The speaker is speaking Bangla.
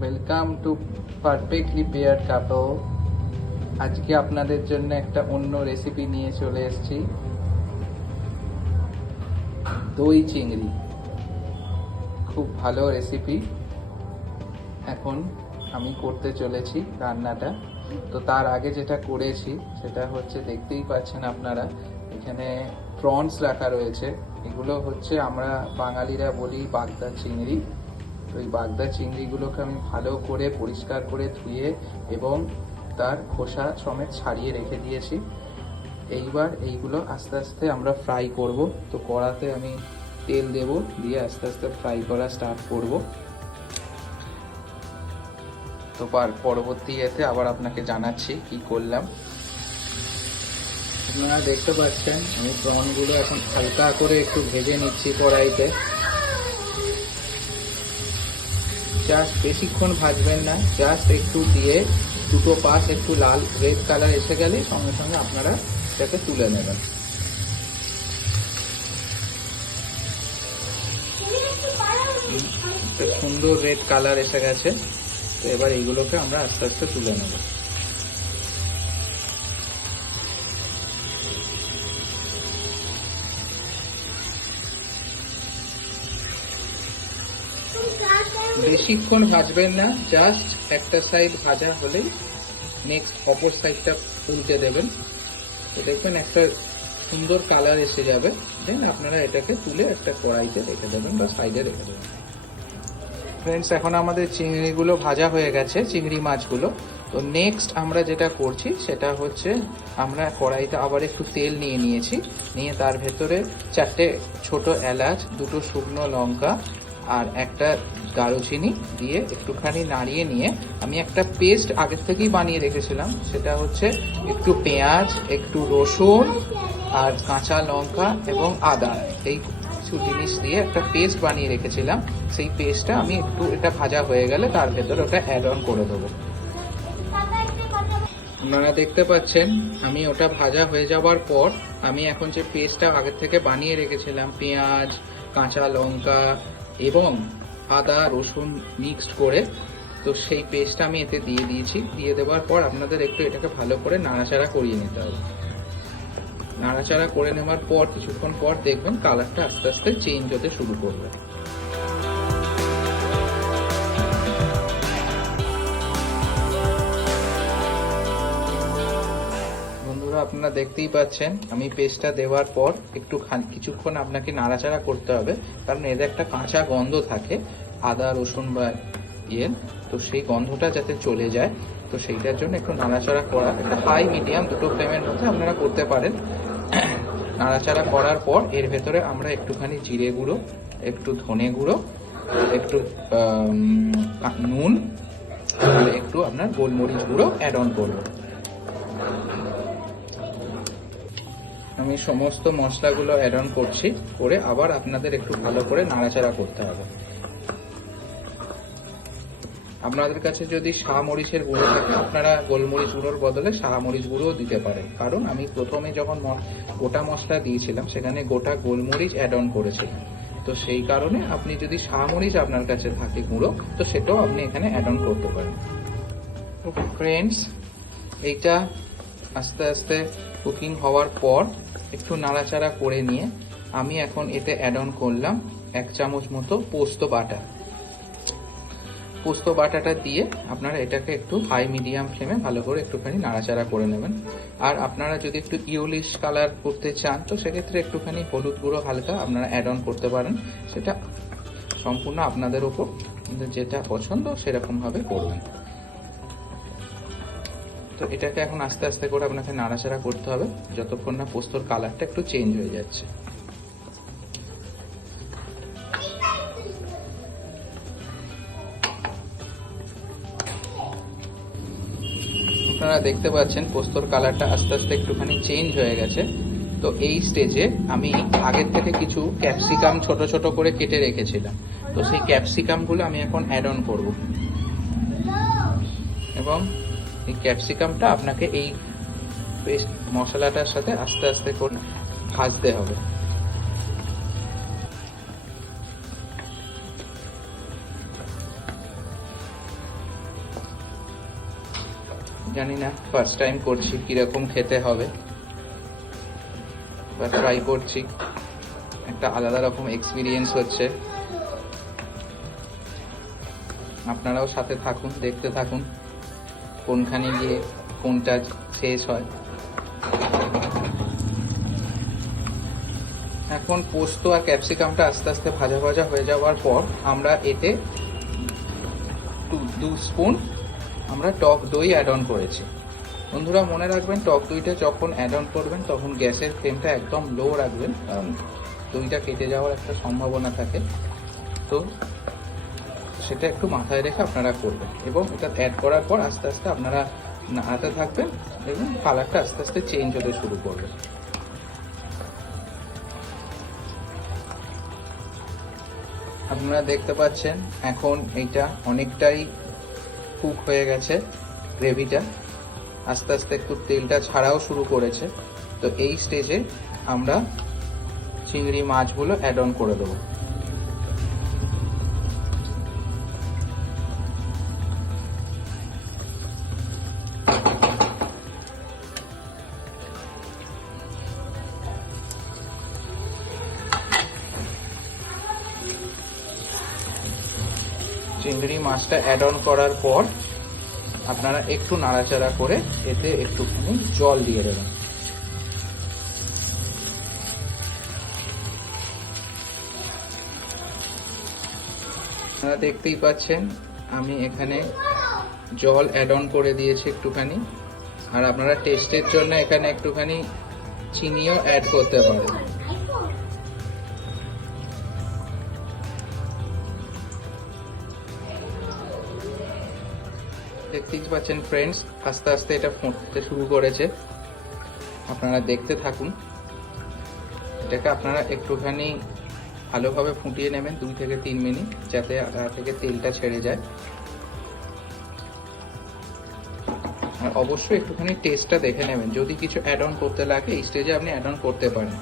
ওয়েলকাম টু পারফেক্টলি পেয়ার্ড কাপল। আজকে আপনাদের জন্য একটা অন্য রেসিপি নিয়ে চলে এসেছি, দই চিংড়ি। খুব ভালো রেসিপি। এখন আমি করতে চলেছি রান্নাটা। তো তার আগে যেটা করেছি সেটা হচ্ছে, দেখতেই পাচ্ছেন আপনারা, এখানে প্রনস রাখা রয়েছে। এগুলো হচ্ছে আমরা বাঙালিরা বলি বাগদা চিংড়ি। তো এই বাগদা চিংড়িগুলোকে আমি ভালো করে পরিষ্কার করে ধুয়ে এবং তার খোসা সমেত ছাড়িয়ে রেখে দিয়েছি। এইবার এইগুলো আস্তে আস্তে আমরা ফ্রাই করব। তো কড়াতে আমি তেল দেব, দিয়ে আস্তে আস্তে ফ্রাই করা স্টার্ট করব। তো পরবর্তী এতে আবার আপনাকে জানাচ্ছি কি করলাম। আপনারা দেখতে পাচ্ছেন আমি প্রনগুলো এখন হালকা করে একটু ভেজে নিচ্ছি কড়াইতে। জাস্ট বেশিক্ষণ ভাজবেন না, জাস্ট একটু দিয়ে দুটো পাশ একটু লাল রেড কালার এসে গেলে সঙ্গে সঙ্গে আপনারা এটাকে তুলে নেবেন। একটা সুন্দর রেড কালার এসে গেছে। তো এবার এইগুলোকে আমরা আস্তে আস্তে তুলে নেব। বেশিক্ষণ ভাজবেন না, জাস্ট একটা সাইড ভাজা হলেই নেক্সট অপর সাইডটা উল্টে দেবেন। তো দেখবেন একটা সুন্দর কালার এসে যাবে। দেন আপনারা এটাকে তুলে একটা কড়াইতে রেখে দেবেন বা সাইডে রেখে দেবেন। ফ্রেন্ডস, এখন আমাদের চিংড়িগুলো ভাজা হয়ে গেছে, চিংড়ি মাছগুলো। তো নেক্সট আমরা যেটা করছি সেটা হচ্ছে, আমরা কড়াইতে আবার একটু তেল নিয়ে নিয়েছি, নিয়ে তার ভেতরে 4টে ছোট এলাচ, 2টো শুকনো লঙ্কা আর একটা দারুচিনি দিয়ে একটুখানি নাড়িয়ে নিয়ে আমি একটা পেস্ট আগের থেকেই বানিয়ে রেখেছিলাম। সেটা হচ্ছে একটু পেঁয়াজ, একটু রসুন আর কাঁচা লঙ্কা এবং আদা, এই কিছু জিনিস দিয়ে একটা পেস্ট বানিয়ে রেখেছিলাম। সেই পেস্টটা আমি একটু এটা ভাজা হয়ে গেলে তার ভেতরে ওটা অ্যাড অন করে দেবো। আপনারা দেখতে পাচ্ছেন আমি ওটা ভাজা হয়ে যাওয়ার পর আমি এখন যে পেস্টটা আগের থেকে বানিয়ে রেখেছিলাম, পেঁয়াজ, কাঁচা লঙ্কা এবং আদা রসুন মিক্সড করে, তো সেই পেস্টটা আমি এতে দিয়ে দিয়েছি। দিয়ে দেওয়ার পর আপনাদের একটু এটাকে ভালো করে নাড়াচাড়া করিয়ে নিতে হবে। নাড়াচাড়া করে নেওয়ার পর কিছুক্ষণ পর দেখবেন কালারটা আস্তে আস্তে চেঞ্জ হতে শুরু করবে। বন্ধুরা, আপনারা দেখতেই পাচ্ছেন আমি পেস্টটা দেওয়ার পর একটু কিছুক্ষণ আপনাকে নাড়াচাড়া করতে হবে, কারণ এর একটা কাঁচা গন্ধ থাকে আদা রসুন বা তো সেই গন্ধটা যাতে চলে যায়, তো সেইটার জন্য একটু নাড়াচাড়া করা, একটা হাই মিডিয়াম দুটো ফ্লেমের মধ্যে আপনারা করতে পারেন। নাড়াচাড়া করার পর এর ভেতরে আমরা একটুখানি জিরে গুঁড়ো, একটু ধনে গুঁড়ো, একটু নুন আর একটু আপনার গোলমরিচ গুঁড়ো অ্যাড অন করব। আমি সমস্ত মশলাগুলো অ্যাড অন করছি, করে আবার আপনাদের একটু ভালো করে নাড়াচাড়া করতে হবে। আপনাদের কাছে যদি শাহমরিচের গুঁড়ো থাকে, আপনারা গোলমরিচ গুঁড়োর বদলে শাহমরিচ গুঁড়োও দিতে পারেন, কারণ আমি প্রথমে যখন গোটা মশলা দিয়েছিলাম সেখানে গোটা গোলমরিচ অ্যাড অন করেছিলাম। তো সেই কারণে আপনি যদি শাহমরিচ আপনার কাছে থাকে গুঁড়ো, তো সেটাও আপনি এখানে অ্যাড অন করতে পারেন। ফ্রেন্ডস, এইটা আস্তে আস্তে কুকিং হওয়ার পর একটু নাড়াচাড়া করে নিয়ে আমি এখন এতে অ্যাড অন করলাম 1 চামচ মতো পোস্ত বাটা। পোস্ত বাটাটা দিয়ে আপনারা এটাকে একটু হাই মিডিয়াম ফ্লেমে ভালো করে একটুখানি নাড়াচাড়া করে নেবেন। আর আপনারা যদি একটু ইয়েলোইশ কালার করতে চান, তো সেক্ষেত্রে একটুখানি হলুদ গুঁড়ো হালকা আপনারা অ্যাড অন করতে পারেন। সেটা সম্পূর্ণ আপনাদের ওপর, কিন্তু যেটা পছন্দ সেরকমভাবে করবেন। তো এটাকে এখন আস্তে আস্তে করে আপনাকে নাড়াচাড়া করতে হবে যতক্ষণ না পোস্তর কালারটা একটু চেঞ্জ হয়ে যাচ্ছে। আপনারা দেখতে পাচ্ছেন পোস্তর কালারটা আস্তে আস্তে একটুখানি চেঞ্জ হয়ে গেছে। তো এই স্টেজে আমি আগের থেকে কিছু ক্যাপসিকাম ছোট ছোট করে কেটে রেখেছিলাম, তো সেই ক্যাপসিকামগুলো আমি এখন অ্যাড অন করব। এবং এই ক্যাপসিকামটা আপনাকে এই পেস্ট মশলাটার সাথে আস্তে আস্তে করে ভাজতে হবে। জানি না, ফার্স্ট টাইম করছি, কিরকম খেতে হবে বা ট্রাই করছি, একটা আলাদা রকম এক্সপিরিয়েন্স হচ্ছে। আপনারাও সাথে থাকুন, দেখতে থাকুন কোনখানে গিয়ে কোনটা শেষ হয়। এখন পোস্ত আর ক্যাপসিকামটা আস্তে আস্তে ভাজা ভাজা হয়ে যাওয়ার পর আমরা এতে 2 স্পুন আমরা টক দই অ্যাড অন করেছি। বন্ধুরা মনে রাখবেন, টক দইটা যখন অ্যাড অন করবেন তখন গ্যাসের ফ্লেমটা একদম লো রাখবেন, কারণ দইটা কেটে যাওয়ার একটা সম্ভাবনা থাকে। তো সেটা একটু মাথায় রেখে আপনারা করবেন, এবং এটা অ্যাড করার পর আস্তে আস্তে আপনারা নাড়াতে থাকবেন, এবং কালারটা আস্তে আস্তে চেঞ্জ হতে শুরু করবে। আপনারা দেখতে পাচ্ছেন এখন এইটা অনেকটাই কুক হয়ে গেছে, গ্রেভিটা আস্তে আস্তে একটু তেলটা ছাড়াও শুরু করেছে। তো এই স্টেজে আমরা চিংড়ি মাছগুলো অ্যাড অন করে দেবো। চিংড়ি মাছটা অ্যাড অন করার পর আপনারা একটু নাড়াচাড়া করে এতে একটুখানি জল দিয়ে দেবেন। আপনারা দেখতেই পাচ্ছেন আমি এখানে জল অ্যাড অন করে দিয়েছি একটুখানি, আর আপনারা টেস্টের জন্য এখানে একটুখানি চিনিও অ্যাড করতে পারেন। দেখতেই পাচ্ছেন ফ্রেন্ডস, আস্তে আস্তে এটা ফুটতে শুরু করেছে। আপনারা দেখতে থাকুন, এটাকে আপনারা একটুখানি ভালোভাবে ফুটিয়ে নেবেন 2 থেকে 3 মিনিট, যাতে থেকে তেলটা ছেড়ে যায়। আর অবশ্যই একটুখানি টেস্টটা দেখে নেবেন, যদি কিছু অ্যাড অন করতে লাগে এই স্টেজে আপনি অ্যাড অন করতে পারেন।